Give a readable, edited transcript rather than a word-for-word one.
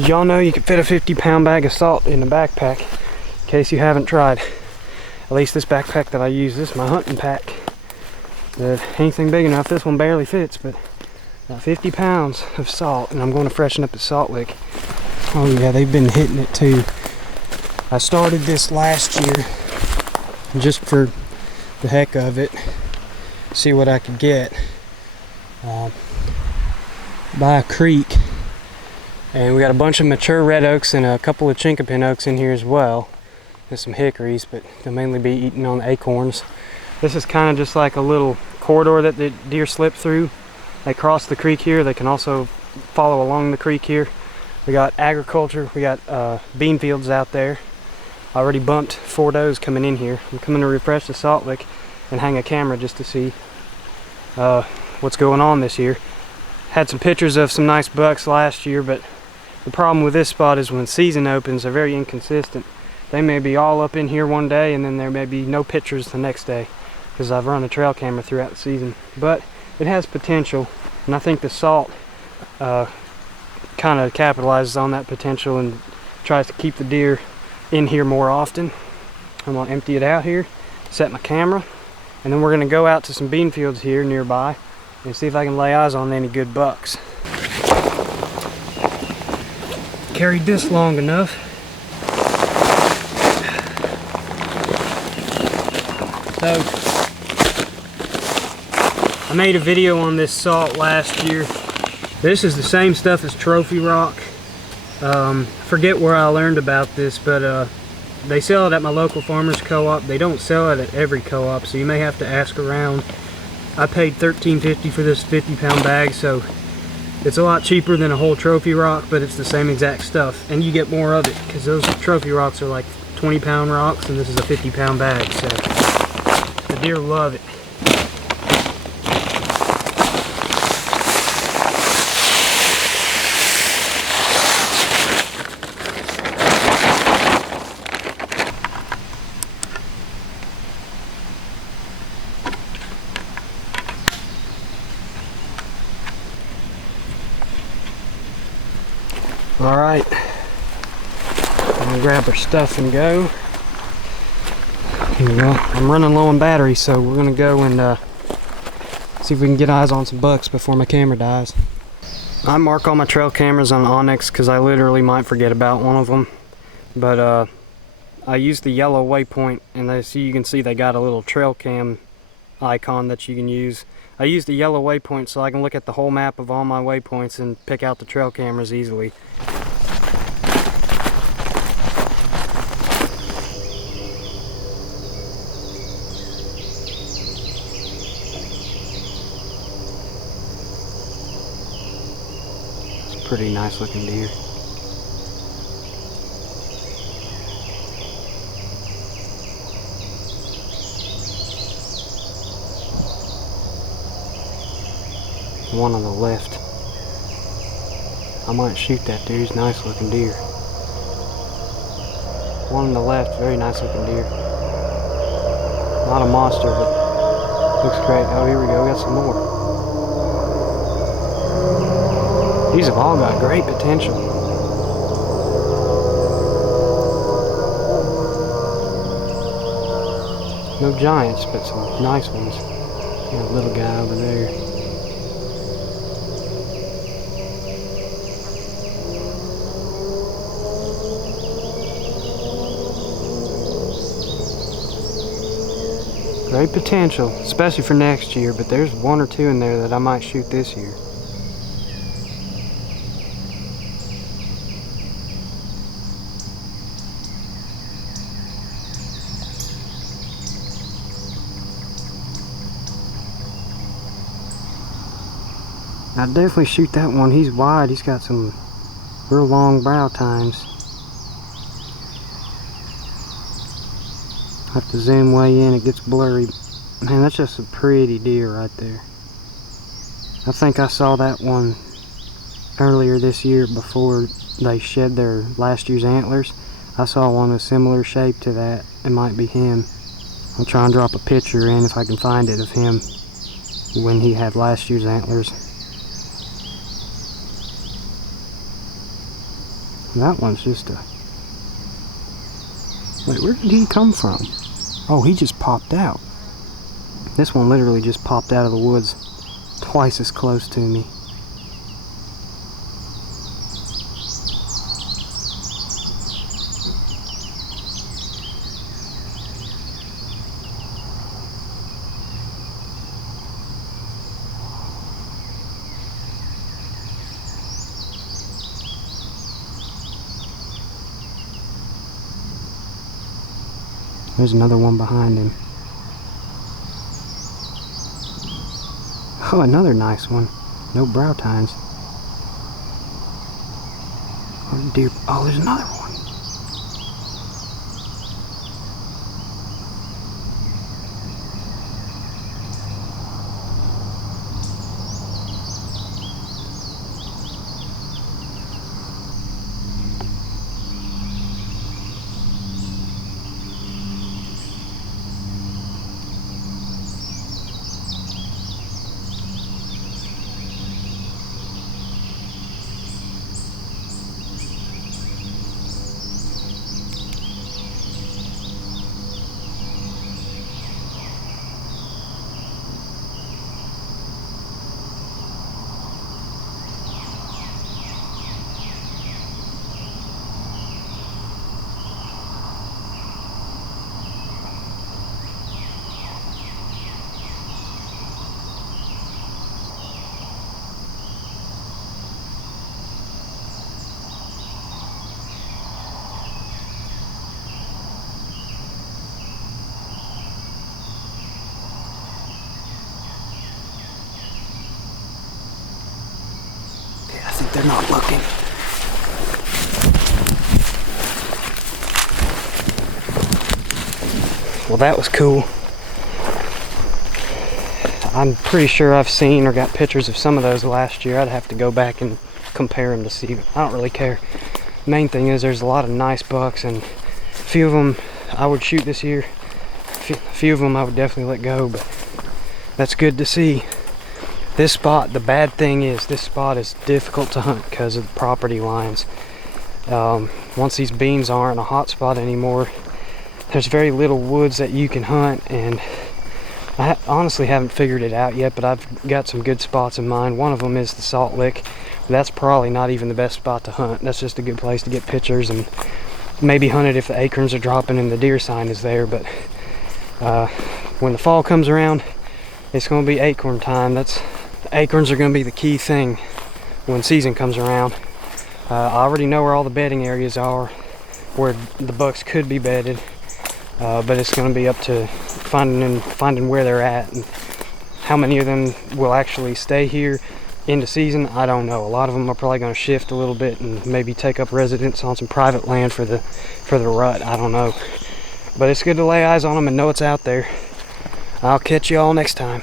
Did y'all know you could fit a 50-pound bag of salt in a backpack? In case you haven't tried. At least this backpack that I use, this is my hunting pack. Anything big enough, this one barely fits, but 50 pounds of salt, and I'm going to freshen up the salt lick. Oh yeah, they've been hitting it too. I started this last year just for the heck of it, see what I could get by a creek. And we got a bunch of mature red oaks and a couple of chinkapin oaks in here as well. There's some hickories, but they'll mainly be eating on the acorns. This is kind of just like a little corridor that the deer slip through. They cross the creek here. They can also follow along the creek here. We got agriculture. We got bean fields out there. I already bumped 4 does coming in here. I'm coming to refresh the salt lick and hang a camera just to see what's going on this year. Had some pictures of some nice bucks last year, but the problem with this spot is when season opens, they're very inconsistent. They may be all up in here one day and then there may be no pictures the next day because I've run a trail camera throughout the season. But it has potential, and I think the salt kind of capitalizes on that potential and tries to keep the deer in here more often. I'm going to empty it out here, set my camera, and then we're going to go out to some bean fields here nearby and see if I can lay eyes on any good bucks. Carried this long enough. So, I made a video on this salt last year. This is the same stuff as trophy rock. Forget where I learned about this, but they sell it at my local farmers co-op. They don't sell it at every co-op, so you may have to ask around. I paid $13.50 for this 50-pound bag, so it's a lot cheaper than a whole trophy rock, but it's the same exact stuff, and you get more of it because those trophy rocks are like 20-pound rocks, and this is a 50-pound bag, so the deer love it. Alright, I'm gonna grab our stuff and go. Here we go. I'm running low on battery, so we're gonna go and see if we can get eyes on some bucks before my camera dies. I mark all my trail cameras on Onyx because I literally might forget about one of them. But I use the yellow waypoint, and as you can see they got a little trail cam icon that you can use. I use the yellow waypoint so I can look at the whole map of all my waypoints and pick out the trail cameras easily. It's a pretty nice looking deer. One on the left. I might shoot that deer. He's a nice looking deer. One on the left, very nice looking deer. Not a monster, but looks great. Oh, here we go. We got some more. These have all got great potential. No giants, but some nice ones. Got a little guy over there. Great potential, especially for next year, but there's one or two in there that I might shoot this year. I'd definitely shoot that one. He's wide, he's got some real long brow tines. I have to zoom way in, it gets blurry. Man, that's just a pretty deer right there. I think I saw that one earlier this year before they shed their last year's antlers. I saw one of similar shape to that. It might be him. I'll try and drop a picture in if I can find it of him when he had last year's antlers. That one's just a... Wait, where did he come from? Oh, he just popped out. This one literally just popped out of the woods twice as close to me. There's another one behind him. Oh, another nice one. No brow tines. Oh, deer. Oh, there's another one. I think they're not looking. Well, that was cool. I'm pretty sure I've seen or got pictures of some of those last year. I'd have to go back and compare them to see. I don't really care. Main thing is there's a lot of nice bucks, and a few of them I would shoot this year. A few of them I would definitely let go, but that's good to see. This spot, the bad thing is this spot is difficult to hunt because of the property lines. Once these beams aren't a hot spot anymore, there's very little woods that you can hunt, and I honestly haven't figured it out yet, but I've got some good spots in mind. One of them is the Salt Lick. That's probably not even the best spot to hunt. That's just a good place to get pictures and maybe hunt it if the acorns are dropping and the deer sign is there. But when the fall comes around, it's going to be acorn time. The acorns are going to be the key thing when season comes around. I already know where all the bedding areas are, where the bucks could be bedded, but it's going to be up to finding where they're at, and how many of them will actually stay here into season. I don't know. A lot of them are probably going to shift a little bit and maybe take up residence on some private land for the rut. I don't know, but it's good to lay eyes on them and know it's out there. I'll catch you all next time.